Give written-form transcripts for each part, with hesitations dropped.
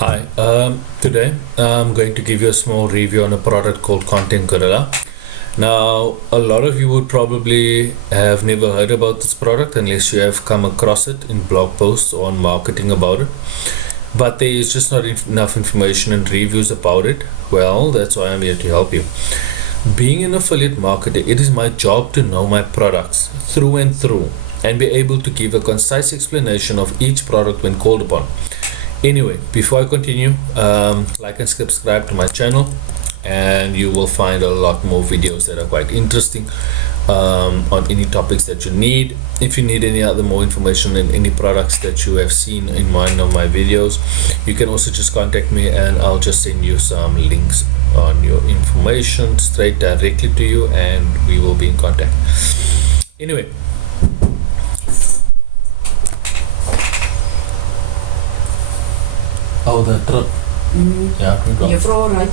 Hi, today I'm going to give you a small review on a product called Content Gorilla. Now, a lot of you would probably have never heard about this product unless you have come across it in blog posts or on marketing about it. But there is just not enough information and reviews about it. Well, that's why I'm here to help you. Being an affiliate marketer, it is my job to know my products through and through and be able to give a concise explanation of each product when called upon. Anyway, before I continue, like and subscribe to my channel, and you will find a lot more videos that are quite interesting on any topics that you need. If you need any other more information and any products that you have seen in one of my videos, you can also just contact me and I'll just send you some links on your information straight directly to you, and we will be in contact. Anyway, oh, the trip. Yeah, Juffrouw right.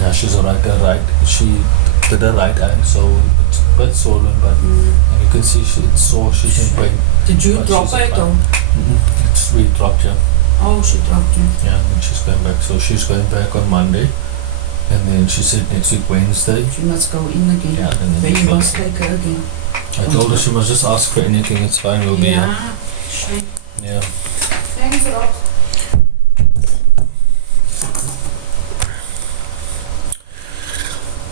yeah, she's a writer, right? She did her right eye, so it's a bit swollen, but and you can see it's sore, she's in pain. Did you But drop she's it fine. or? We dropped, yeah. Oh, she dropped you. Yeah, and then she's going back. So she's going back on Monday, and then she said next week Wednesday. She must go in again. Yeah, and Then then you must take her again. I told her she must just ask for anything. It's fine. We'll be here. Yeah. Shame. Yeah. Thanks a lot.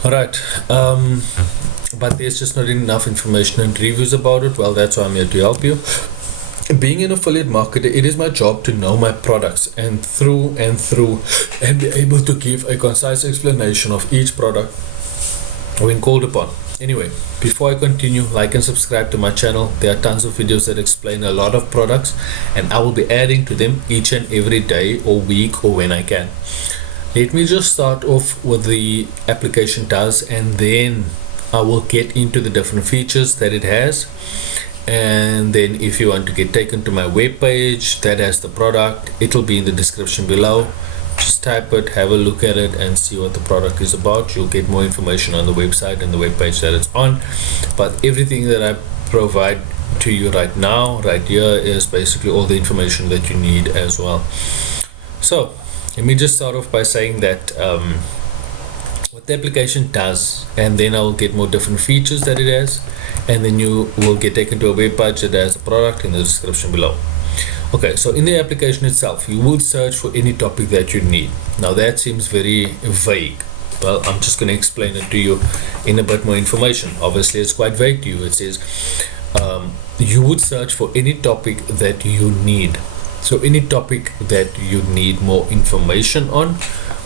Alright, but there's just not enough information and reviews about it. Well, that's why I'm here to help you. Being an affiliate marketer, it is my job to know my products and through and be able to give a concise explanation of each product when called upon. Anyway, before I continue, like and subscribe to my channel. There are tons of videos that explain a lot of products, and I will be adding to them each and every day or week or when I can. Let me just start off with the application does, and then I will get into the different features that it has. And then if you want to get taken to my web page that has the product, it'll be in the description below. Just type it, have a look at it, and see what the product is about. You'll get more information on the website and the web page that it's on. But everything that I provide to you right now, right here, is basically all the information that you need as well. So let me just start off by saying that what the application does, and then I will get more different features that it has, and then you will get taken to a web page that has the product in the description below. Okay, so in the application itself, you will search for any topic that you need. Now that seems very vague. Well, I'm just going to explain it to you in a bit more information. Obviously, it's quite vague to you. It says you would search for any topic that you need. So any topic that you need more information on,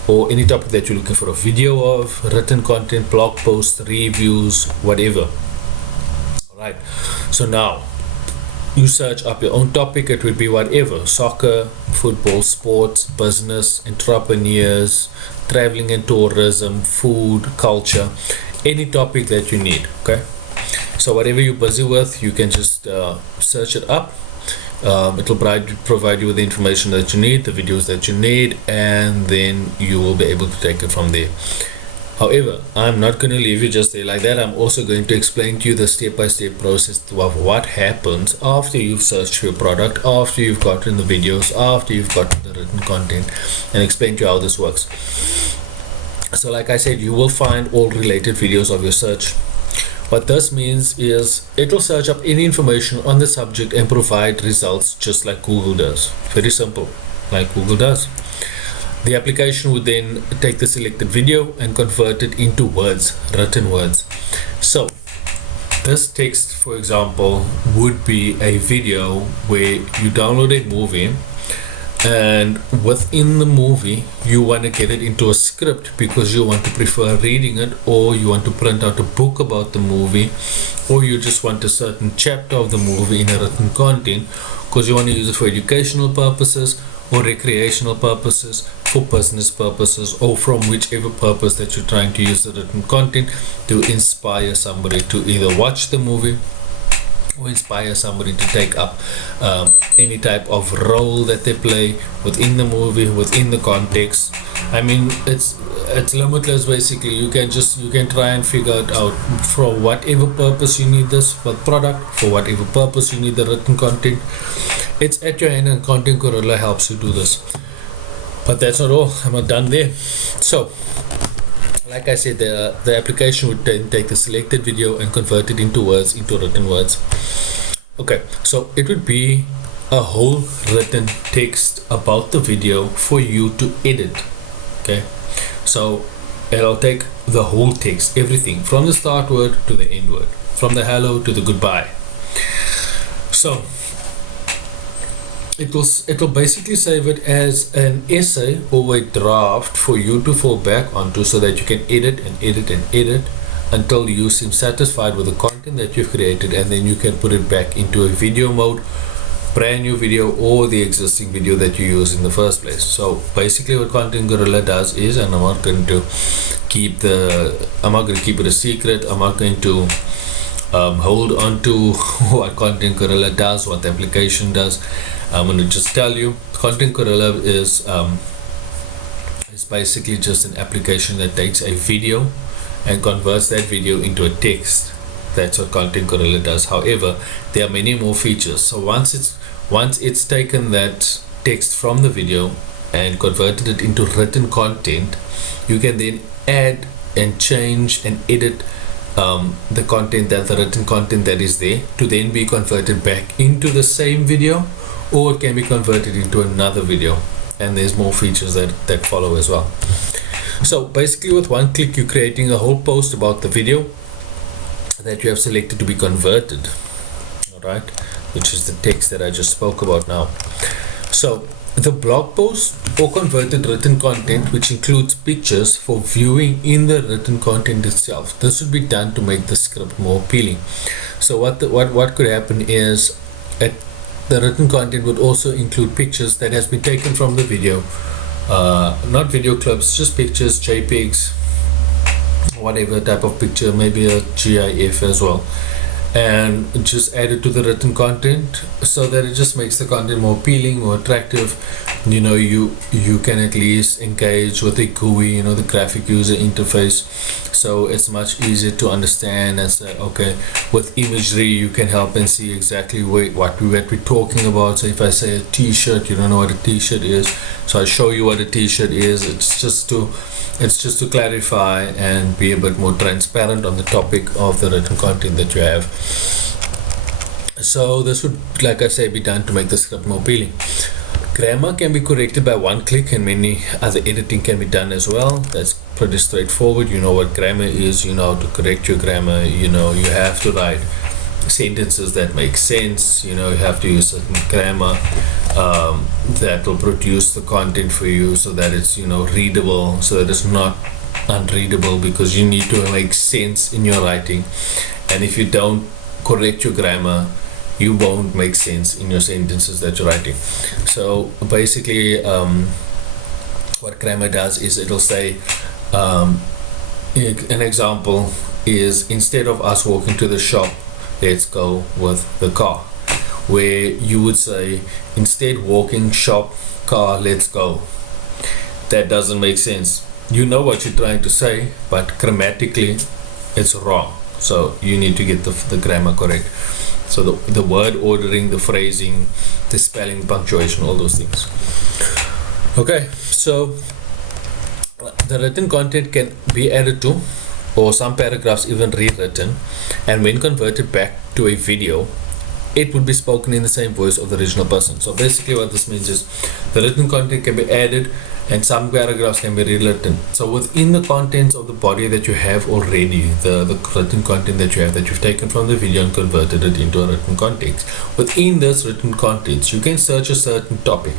or any topic that you're looking for a video of, written content, blog posts, reviews, whatever. Alright, so now you search up your own topic. It would be whatever: soccer, football, sports, business, entrepreneurs, traveling and tourism, food, culture, any topic that you need. Okay, so whatever you're busy with, you can just search it up. It will provide you with the information that you need, the videos that you need, and then you will be able to take it from there. However, I'm not going to leave you just there like that. I'm also going to explain to you the step-by-step process of what happens after you've searched for your product, after you've gotten the videos, after you've gotten the written content, and explain to you how this works. So like I said, you will find all related videos of your search. What this means is it will search up any information on the subject and provide results just like Google does. Very simple, like Google does. The application would then take the selected video and convert it into words, written words. So this text, for example, would be a video where you download a movie, and within the movie you want to get it into a script because you want to prefer reading it, or you want to print out a book about the movie, or you just want a certain chapter of the movie in a written content because you want to use it for educational purposes or recreational purposes, for business purposes, or from whichever purpose that you're trying to use the written content to inspire somebody to either watch the movie or inspire somebody to take up any type of role that they play within the movie, within the context. I mean, it's limitless. Basically, you can try and figure it out for whatever purpose you need this product, for whatever purpose you need the written content. It's at your hand, and Content Gorilla helps you do this. But that's not all. I'm not done there. So, like I said, the application would then take the selected video and convert it into words, into written words. Okay, so it would be a whole written text about the video for you to edit. Okay, so it'll take the whole text, everything from the start word to the end word, from the hello to the goodbye. So it will basically save it as an essay or a draft for you to fall back onto, so that you can edit and edit and edit until you seem satisfied with the content that you've created, and then you can put it back into a video mode, brand new video, or the existing video that you use in the first place. So basically what Content Gorilla does is, and I'm not going to keep it a secret, I'm not going to hold on to what Content Gorilla does, what the application does. I'm going to just tell you, Content Gorilla is basically just an application that takes a video and converts that video into a text. That's what Content Gorilla does. However, there are many more features. So once it's taken that text from the video and converted it into written content, you can then add and change and edit the content, that the written content that is there, to then be converted back into the same video, or it can be converted into another video. And there's more features that follow as well. So basically with one click, you're creating a whole post about the video that you have selected to be converted, alright, which is the text that I just spoke about now. So the blog post or converted written content, which includes pictures for viewing in the written content itself, this would be done to make the script more appealing. So what could happen is the written content would also include pictures that has been taken from the video, not video clips, just pictures, JPEGs, whatever type of picture, maybe a GIF as well, and just add it to the written content, so that it just makes the content more appealing, more attractive. You know, you can at least engage with the GUI, the graphic user interface, so it's much easier to understand and say, okay, with imagery you can help and see exactly what we're talking about. So if I say a t-shirt, you don't know what a t-shirt is, so I show you what a t-shirt is. It's just to clarify and be a bit more transparent on the topic of the written content that you have. So this would, like I say, be done to make the script more appealing. Grammar can be corrected by one click, and many other editing can be done as well. That's pretty straightforward. You know what grammar is, you know how to correct your grammar, you have to write sentences that make sense, you have to use certain grammar that will produce the content for you, so that it's readable, so that it's not unreadable, because you need to make sense in your writing. And if you don't correct your grammar, you won't make sense in your sentences that you're writing. So basically what grammar does is it'll say, an example is, instead of us walking to the shop, let's go with the car, where you would say, instead walking, shop, car, let's go. That doesn't make sense. You know what you're trying to say, but grammatically it's wrong. So you need to get the grammar correct. So the word ordering, the phrasing, the spelling, punctuation, all those things. Okay, so the written content can be added to, or some paragraphs even rewritten, and when converted back to a video, it would be spoken in the same voice of the original person. So basically what this means is, the written content can be added and some paragraphs can be rewritten. So within the contents of the body that you have already, the written content that you have, that you've taken from the video and converted it into a written context, within this written contents you can search a certain topic,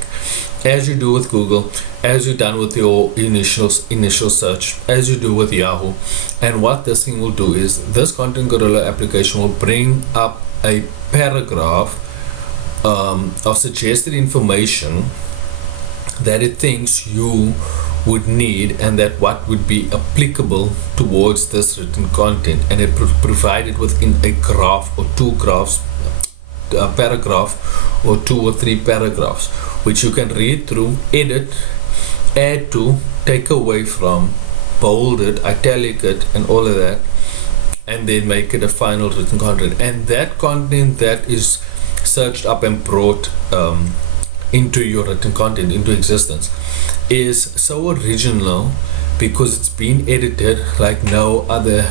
as you do with Google, as you've done with your initial search, as you do with Yahoo. And what this thing will do is, this Content Gorilla application will bring up a paragraph of suggested information that it thinks you would need, and that what would be applicable towards this written content, and it provided within a graph or two graphs, a paragraph or 2 or 3 paragraphs, which you can read through, edit, add to, take away from, bold it, italic it, and all of that, and then make it a final written content. And that content that is searched up and brought into your written content, into existence, is so original because it's been edited like no other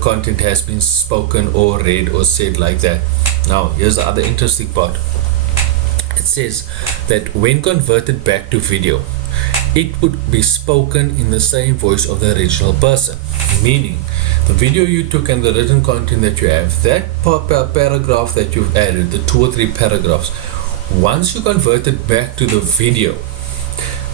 content has been spoken or read or said like that. Now, here's the other interesting part. It says that when converted back to video, it would be spoken in the same voice of the original person. Meaning, the video you took and the written content that you have, that paragraph that you've added, the 2 or 3 paragraphs, once you convert it back to the video,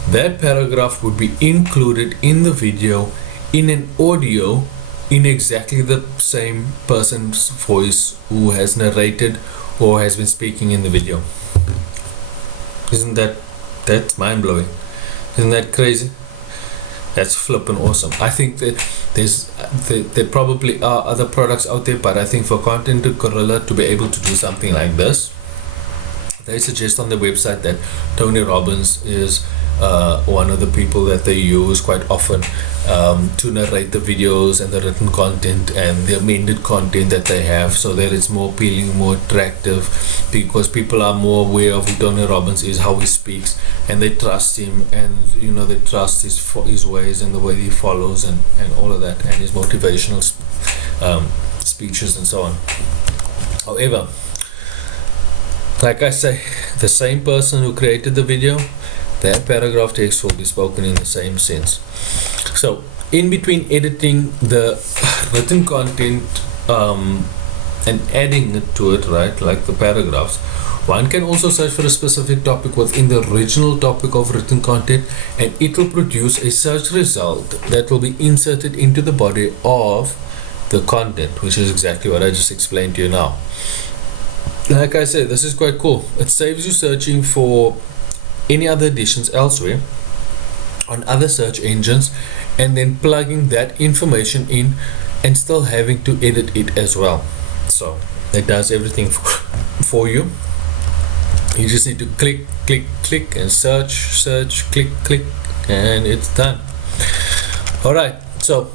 that paragraph would be included in the video in an audio in exactly the same person's voice who has narrated or has been speaking in the video. Isn't that's mind-blowing? Isn't that crazy? That's flippin' awesome. I think that there probably are other products out there, but I think for Content Gorilla to be able to do something like this, they suggest on their website that Tony Robbins is one of the people that they use quite often to narrate the videos and the written content and the amended content that they have, so that it's more appealing, more attractive, because people are more aware of who Tony Robbins is, how he speaks, and they trust him, and they trust his ways and the way he follows and all of that, and his motivational speeches and so on. However, like I say, the same person who created the video, that paragraph text will be spoken in the same sense. So, in between editing the written content and adding it to it, right, like the paragraphs, one can also search for a specific topic within the original topic of written content, and it will produce a search result that will be inserted into the body of the content, which is exactly what I just explained to you now. Like I said, this is quite cool. It saves you searching for any other editions elsewhere on other search engines and then plugging that information in and still having to edit it as well. So it does everything for you. You just need to click and search, click, and it's done. Alright, so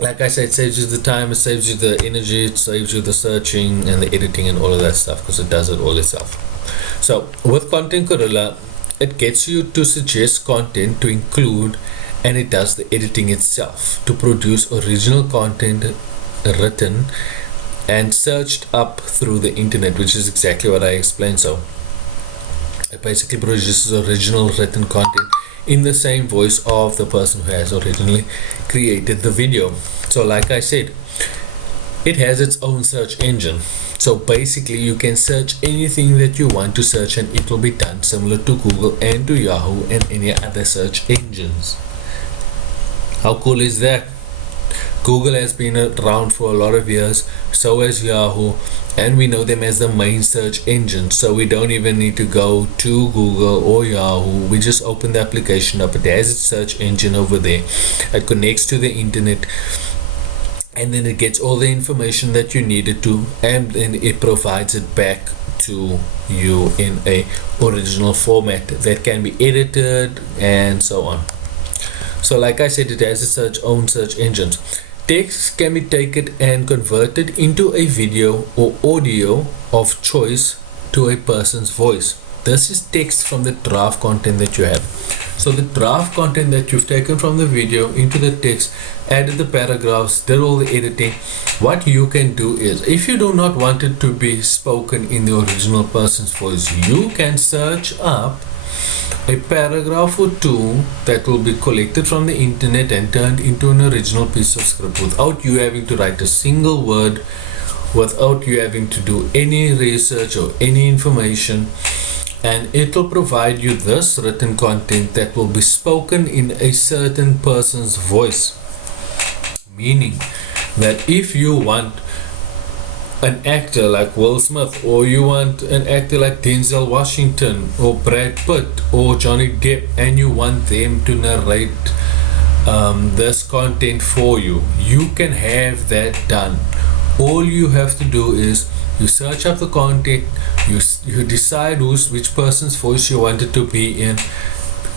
like I said, it saves you the time, it saves you the energy, it saves you the searching and the editing and all of that stuff, because it does it all itself. So with Content Gorilla, it gets you to suggest content to include, and it does the editing itself to produce original content written and searched up through the internet, which is exactly what I explained. So it basically produces original written content in the same voice of the person who has originally created the video. So like I said, it has its own search engine. So basically you can search anything that you want to search and it will be done, similar to Google and to Yahoo and any other search engines. How cool is that? Google has been around for a lot of years, so has Yahoo, and we know them as the main search engine, so we don't even need to go to Google or Yahoo. We just open the application up, it has its search engine over there, it connects to the internet, and then it gets all the information that you needed to, and then it provides it back to you in a original format that can be edited and so on. So like I said, it has its own search engines. Text can be taken and converted into a video or audio of choice to a person's voice. This is text from the draft content that you have. So the draft content that you've taken from the video into the text, added the paragraphs, did all the editing. What you can do is, if you do not want it to be spoken in the original person's voice, you can search up a paragraph or two that will be collected from the internet and turned into an original piece of script without you having to write a single word, without you having to do any research or any information, and it will provide you this written content that will be spoken in a certain person's voice. Meaning that if you want an actor like Will Smith, or you want an actor like Denzel Washington or Brad Pitt or Johnny Depp, and you want them to narrate this content for you, you can have that done. All you have to do is you search up the content, you decide which person's voice you want it to be in,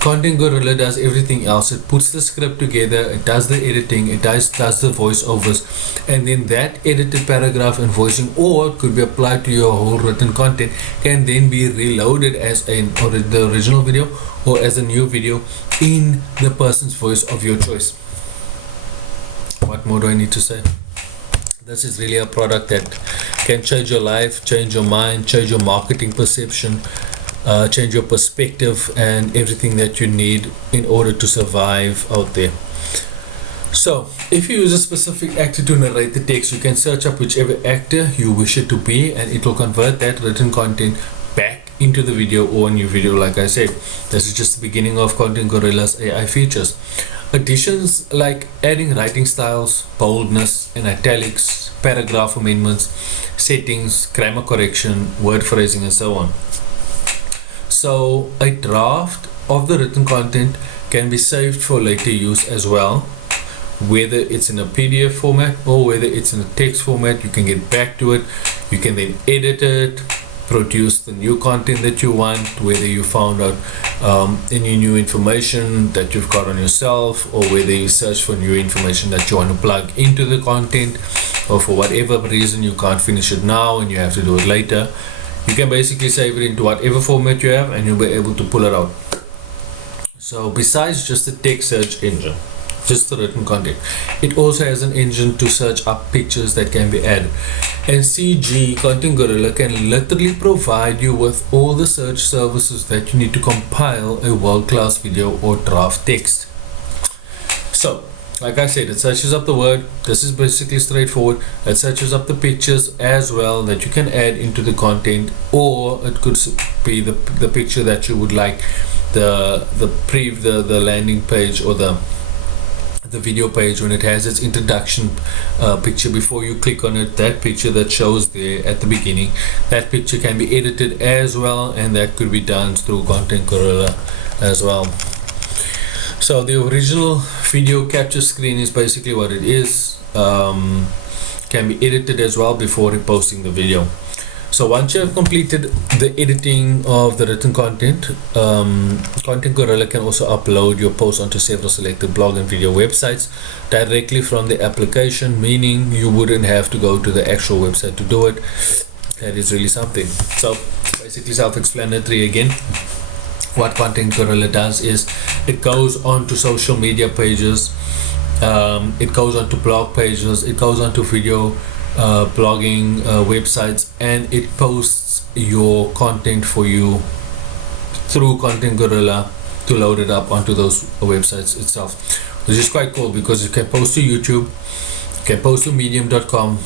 Content Gorilla does everything else. It puts the script together, it does the editing, it does the voiceovers, and then that edited paragraph and voicing, or it could be applied to your whole written content, can then be reloaded as the original video or as a new video in the person's voice of your choice. What more do I need to say? This is really a product that can change your life, change your mind, change your marketing perception, change your perspective, and everything that you need in order to survive out there. So, if you use a specific actor to narrate the text, you can search up whichever actor you wish it to be, and it will convert that written content back into the video or a new video. Like I said, this is just the beginning of Content Gorilla's AI features. Additions like adding writing styles, boldness and italics, paragraph amendments, settings, grammar correction, word phrasing, and so on. So a draft of the written content can be saved for later use as well, whether it's in a PDF format or whether it's in a text format. You can get back to it, you can then edit it, produce the new content that you want, whether you found out any new information that you've got on yourself, or whether you search for new information that you want to plug into the content, or for whatever reason you can't finish it now and you have to do it later. You can basically save it into whatever format you have and you'll be able to pull it out. So besides just the text search engine, just the written content, it also has an engine to search up pictures that can be added. And CG, Content Gorilla, can literally provide you with all the search services that you need to compile a world-class video or draft text. So, like I said, it searches up the word. This is basically straightforward. It searches up the pictures as well that you can add into the content, or it could be the picture that you would like, the landing page or the video page when it has its introduction picture before you click on it. That picture that shows there at the beginning, that picture can be edited as well, and that could be done through Content Gorilla as well. So the original video capture screen is basically what it is. Can be edited as well before reposting the video. So once you have completed the editing of the written content, Content Gorilla can also upload your post onto several selected blog and video websites directly from the application, meaning you wouldn't have to go to the actual website to do it. That is really something. So basically self-explanatory again. What Content Gorilla does is it goes on to social media pages, it goes on to blog pages, it goes on to video blogging websites, and it posts your content for you through Content Gorilla to load it up onto those websites itself, which is quite cool because you can post to YouTube, you can post to medium.com,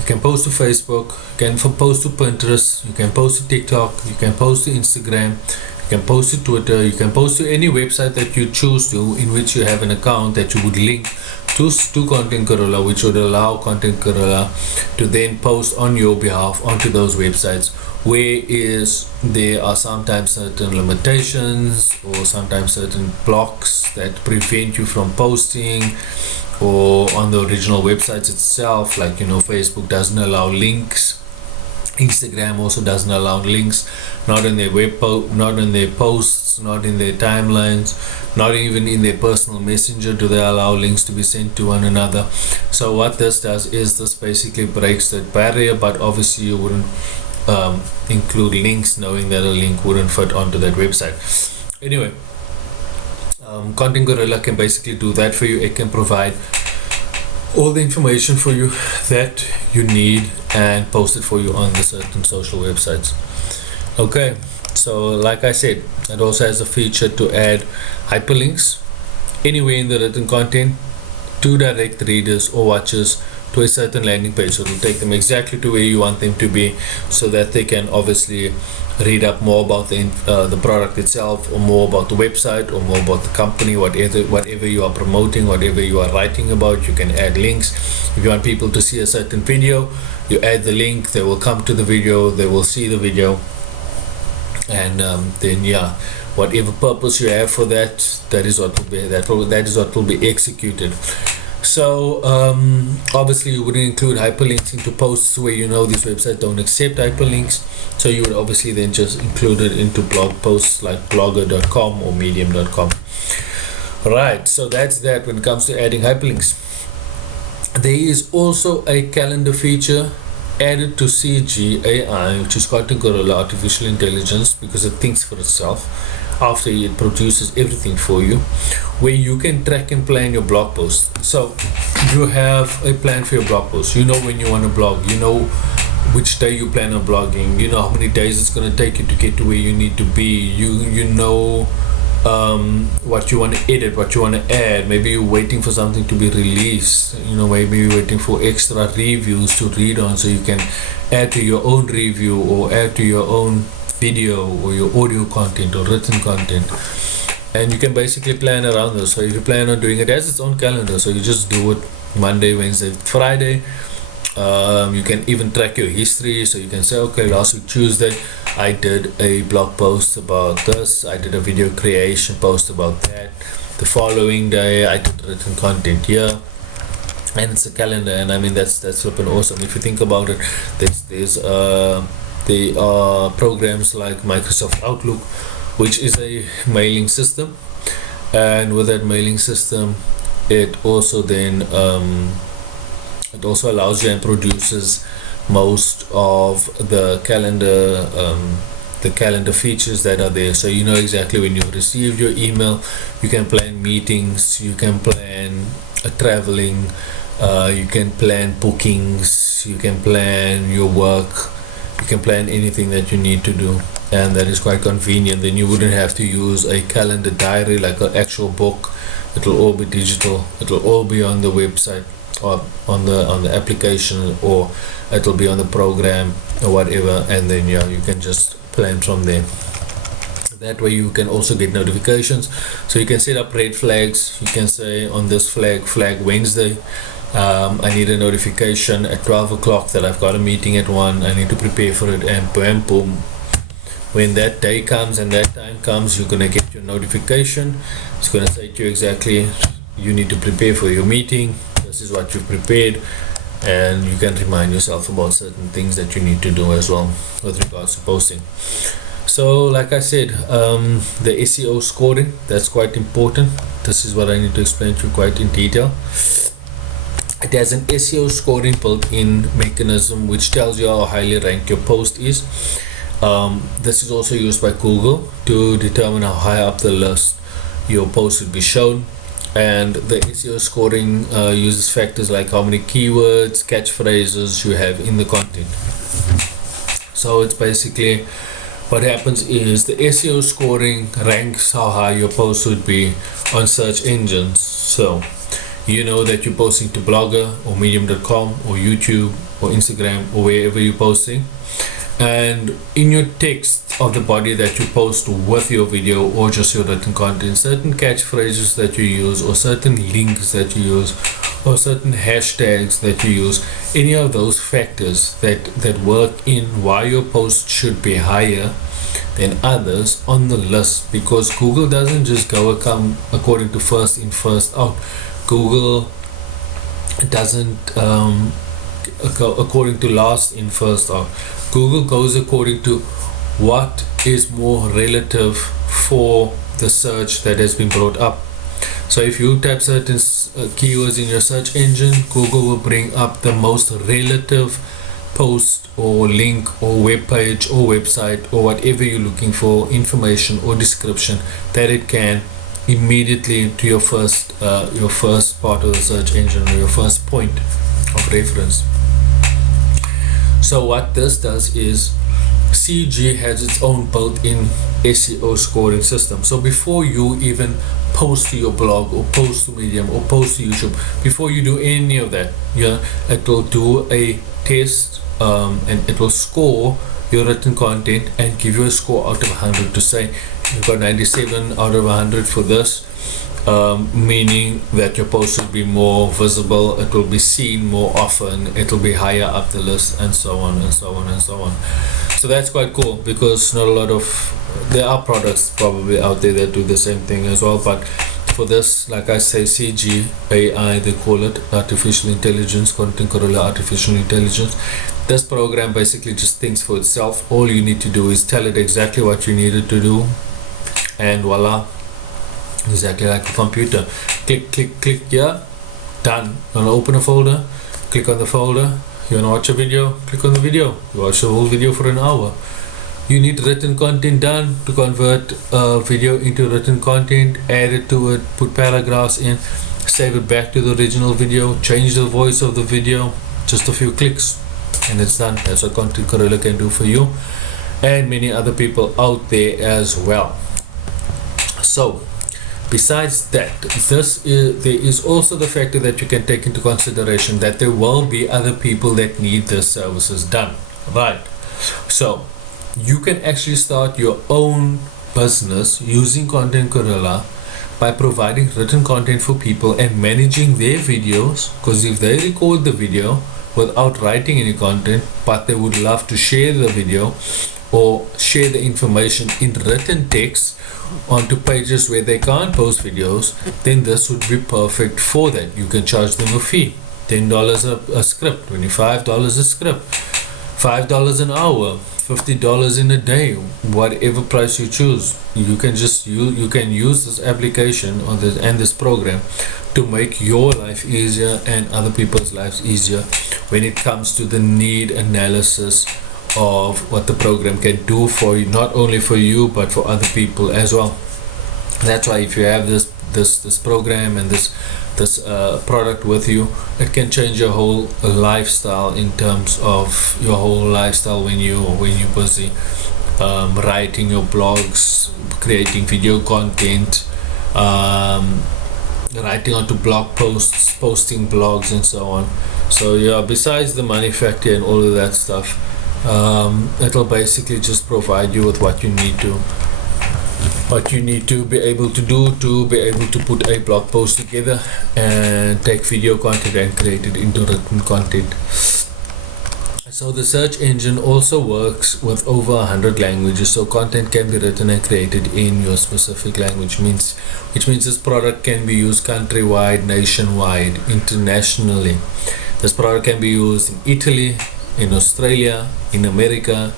you can post to Facebook, you can post to Pinterest, you can post to TikTok, you can post to Instagram, you can post to Twitter, you can post to any website that you choose to, in which you have an account that you would link to Content Gorilla, which would allow Content Gorilla to then post on your behalf onto those websites, whereas there are sometimes certain limitations or sometimes certain blocks that prevent you from posting, or on the original websites itself, like Facebook doesn't allow links, Instagram also doesn't allow links, not in their not in their posts, not in their timelines, not even in their personal messenger do they allow links to be sent to one another. So what this does is this basically breaks that barrier, but obviously you wouldn't include links knowing that a link wouldn't fit onto that website. Anyway, Content Gorilla can basically do that for you. It can provide all the information for you that you need and post it for you on the certain social websites. Okay, so like I said, it also has a feature to add hyperlinks anywhere in the written content to direct readers or watchers to a certain landing page. So it'll take them exactly to where you want them to be, so that they can obviously read up more about the product itself, or more about the website, or more about the company, whatever you are promoting, whatever you are writing about. You can add links. If you want people to see a certain video, you add the link, they will come to the video, they will see the video, and then whatever purpose you have for that, that is what will be executed. So obviously you wouldn't include hyperlinks into posts where you know these websites don't accept hyperlinks. So you would obviously then just include it into blog posts like blogger.com or medium.com. Right, so that's that when it comes to adding hyperlinks. There is also a calendar feature added to CG AI, which is quite a Gorilla artificial intelligence, because it thinks for itself after it produces everything for you, where you can track and plan your blog posts. So you have a plan for your blog post. You know when you want to blog, you know which day you plan on blogging, you know how many days it's going to take you to get to where you need to be, you know what you want to edit, what you want to add. Maybe you're waiting for something to be released, you know, maybe you're waiting for extra reviews to read on, so you can add to your own review or add to your own video or your audio content or written content, and you can basically plan around this. So if you plan on doing it as its own calendar, so you just do it Monday, Wednesday, Friday. You can even track your history, so you can say, okay, last week Tuesday I did a blog post about this, I did a video creation post about that, the following day I did written content here, and it's a calendar. And I mean that's flipping awesome. If you think about it, there are programs like Microsoft Outlook, which is a mailing system, and with that mailing system it also then it also allows you and produces most of the calendar features that are there. So you know exactly when you receive your email, you can plan meetings, you can plan traveling, you can plan bookings, you can plan your work, you can plan anything that you need to do, and that is quite convenient. Then you wouldn't have to use a calendar diary like an actual book. It'll all be digital, it'll all be on the website or on the application, or it'll be on the program or whatever, and then you can just plan from there. That way you can also get notifications, so you can set up red flags. You can say on this flag Wednesday, I need a notification at 12 o'clock that I've got a meeting at 1, I need to prepare for it, and bam, boom, when that day comes and that time comes, you're gonna get your notification. It's gonna say to you exactly, you need to prepare for your meeting, this is what you've prepared, and you can remind yourself about certain things that you need to do as well with regards to posting. So like I said, the SEO scoring, that's quite important. This is what I need to explain to you quite in detail. It has an SEO scoring built-in mechanism which tells you how highly ranked your post is. This is also used by Google to determine how high up the list your post would be shown. And the SEO scoring uses factors like how many keywords, catchphrases you have in the content. So it's basically, what happens is the SEO scoring ranks how high your post would be on search engines. So you know that you're posting to Blogger or Medium.com or YouTube or Instagram or wherever you're posting, and in your text of the body that you post with your video or just your written content, certain catchphrases that you use, or certain links that you use, or certain hashtags that you use, any of those factors that work in why your post should be higher than others on the list, because Google doesn't just go according to first in, first out. Google doesn't go according to last in, first out. Google goes according to what is more relative for the search that has been brought up. So if you type certain keywords in your search engine, Google will bring up the most relative post or link or web page or website or whatever you're looking for, information or description, that it can immediately to your first part of the search engine, or your first point of reference. So what this does is CG has its own built-in SEO scoring system. So before you even post to your blog or post to Medium or post to YouTube, before you do any of that, it will do a test and it will score your written content and give you a score out of 100 to say you've got 97 out of 100 for this, meaning that your post will be more visible, it will be seen more often, it will be higher up the list, and so on and so on and so on. So that's quite cool, because not a lot of, there are products probably out there that do the same thing as well, but for this, like I say, CGAI, they call it, artificial intelligence, Content Gorilla artificial intelligence. This program basically just thinks for itself. All you need to do is tell it exactly what you need it to do, and voila, exactly like a computer. Click, click, click, yeah, done. You want to open a folder, click on the folder. You want to watch a video, click on the video. You watch the whole video for an hour. You need written content done, to convert video into written content, add it to it, put paragraphs in, save it back to the original video, change the voice of the video, just a few clicks and it's done. That's what Content Gorilla can do for you and many other people out there as well. So besides that, there is also the factor that you can take into consideration that there will be other people that need the services done, right? So you can actually start your own business using Content Gorilla by providing written content for people and managing their videos, because if they record the video without writing any content but they would love to share the video or share the information in written text onto pages where they can't post videos, then this would be perfect for that. You can charge them a fee, $10 a script, $25 a script, $5 an hour, $50 in a day, whatever price you choose. You can just you can use this application or this program to make your life easier and other people's lives easier when it comes to the need analysis of what the program can do for you, not only for you but for other people as well. That's why if you have this program and this product with you, it can change your whole lifestyle in terms of your whole lifestyle when you're busy writing your blogs, creating video content, writing onto blog posts, posting blogs and so on. So yeah, besides the money factor and all of that stuff, it'll basically just provide you with what you need to be able to do to be able to put a blog post together and take video content and create it into written content. So the search engine also works with over 100 languages, so content can be written and created in your specific language, which means this product can be used countrywide, nationwide, internationally. This product can be used in Italy, in Australia, in America,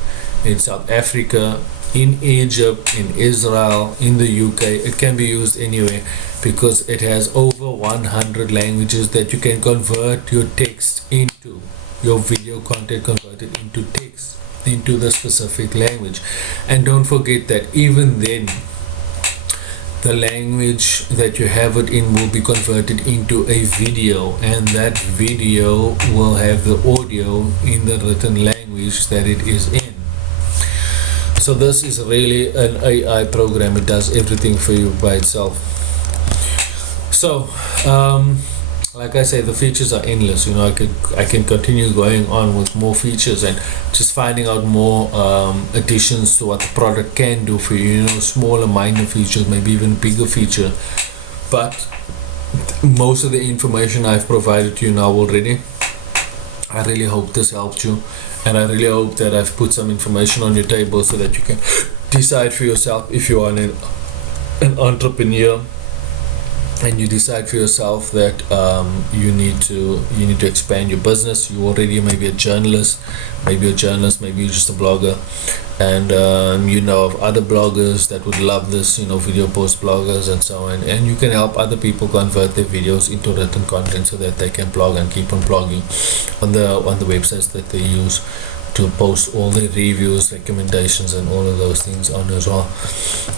in South Africa, in Egypt, in Israel, in the UK. It can be used anywhere because it has over 100 languages that you can convert your text into, your video content converted into text into the specific language. And don't forget that even then the language that you have it in will be converted into a video, and that video will have the audio in the written language that it is in. So this is really an AI program. It does everything for you by itself. So like I say, the features are endless. I can continue going on with more features and just finding out more additions to what the product can do for you. Smaller, minor features, maybe even bigger feature. But most of the information I've provided to you now already. I really hope this helped you, and I really hope that I've put some information on your table so that you can decide for yourself if you are an entrepreneur and you decide for yourself that you need to expand your business. You already may be a journalist, maybe you're just a blogger, and you know of other bloggers that would love this, video post bloggers and so on, and you can help other people convert their videos into written content so that they can blog and keep on blogging on the websites that they use to post all the reviews, recommendations and all of those things on as well.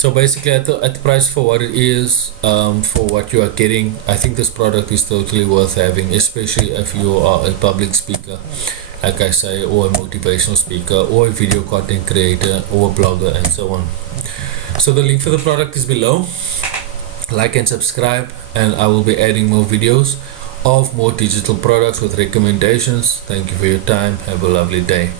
So basically at the price for what it is, for what you are getting, I think this product is totally worth having, especially if you are a public speaker, like I say, or a motivational speaker, or a video content creator, or a blogger and so on. So the link for the product is below. Like and subscribe, and I will be adding more videos of more digital products with recommendations. Thank you for your time. Have a lovely day.